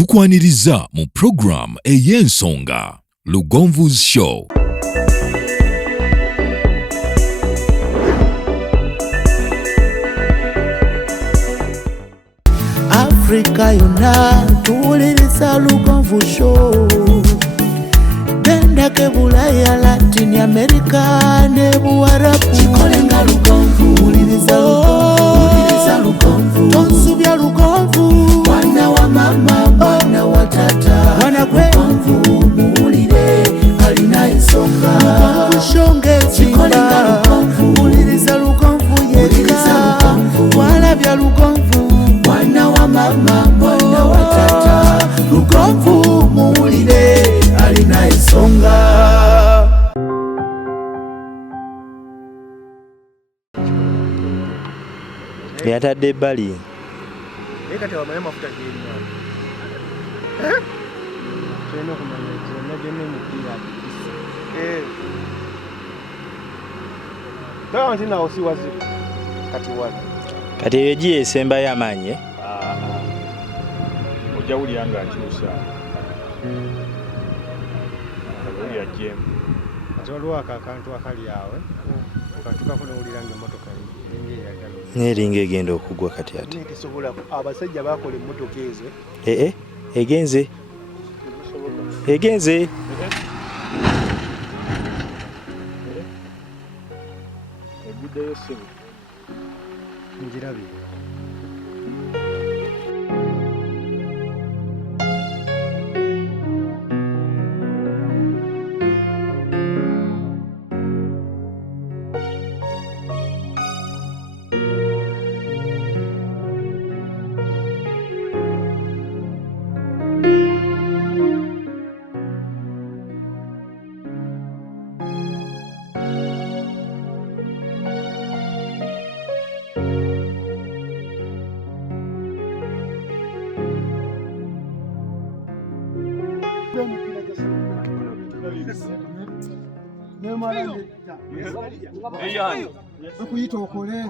tukwaniriza mu program ey'ensonga Lugonvu's Show. Africa yonna tuwuliriza Lugonvu Show. Genda ke Bulaya, Latin America ne Buwarabu. Chikolenga Lugonvu, wuliriza Lugonvu. Tonsubya Lugonvu. Mwana wa mama, mwana wa tata. Mwana gwe Lugonvu, muwulire alina ensonga. Lugonvu shonge chikolenga Lugonvu. Wuliriza Lugonvu yeka. Walabya Lugonvu. Mwana wa mama, mwana wa tata. Lugonvu muwulire alina ensonga. Yatadde ebbali. Kati wamanya mafuta g'erinnya. Tulina okumanya gyonna gyonna emipiira akisa. Tolaba nti nawo si wazibu kati wano. Kati eyo gi esembayo amaanyi. Ojja wulira ng'akyusa. Wulira jemu. Kati waliwo akantu akali awo. Okatukako n'owulira ng'emmotoka n'eringa egenda okugwa kati ate. Abasajja baakola emmotoka ezo. Egenze. Egiddeyo ssebo. Njirabye. Okuyita okole.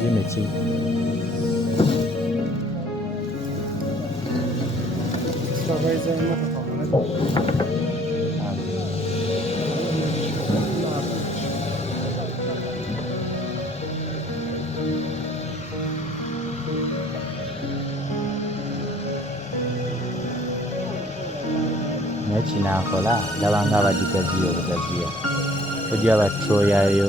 Yemeksi. Nakinakola ndabanga abagigaziya obugaziya ojja batroyayo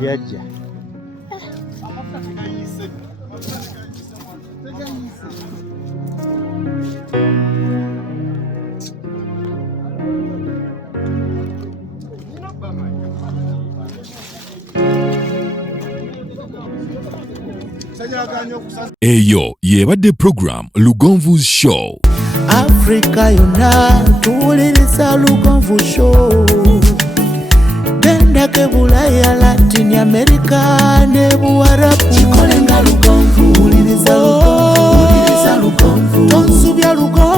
Byajja. Eyo yebadde program Lugonvu's Show. Africa yonna tuwuliriza Lugonvu Show. Genda ke Bulaya, Latin America ne Buwarabu. Chikolenga Lugonvu, wuliriza Lugonvu, tonsobya Lugonvu.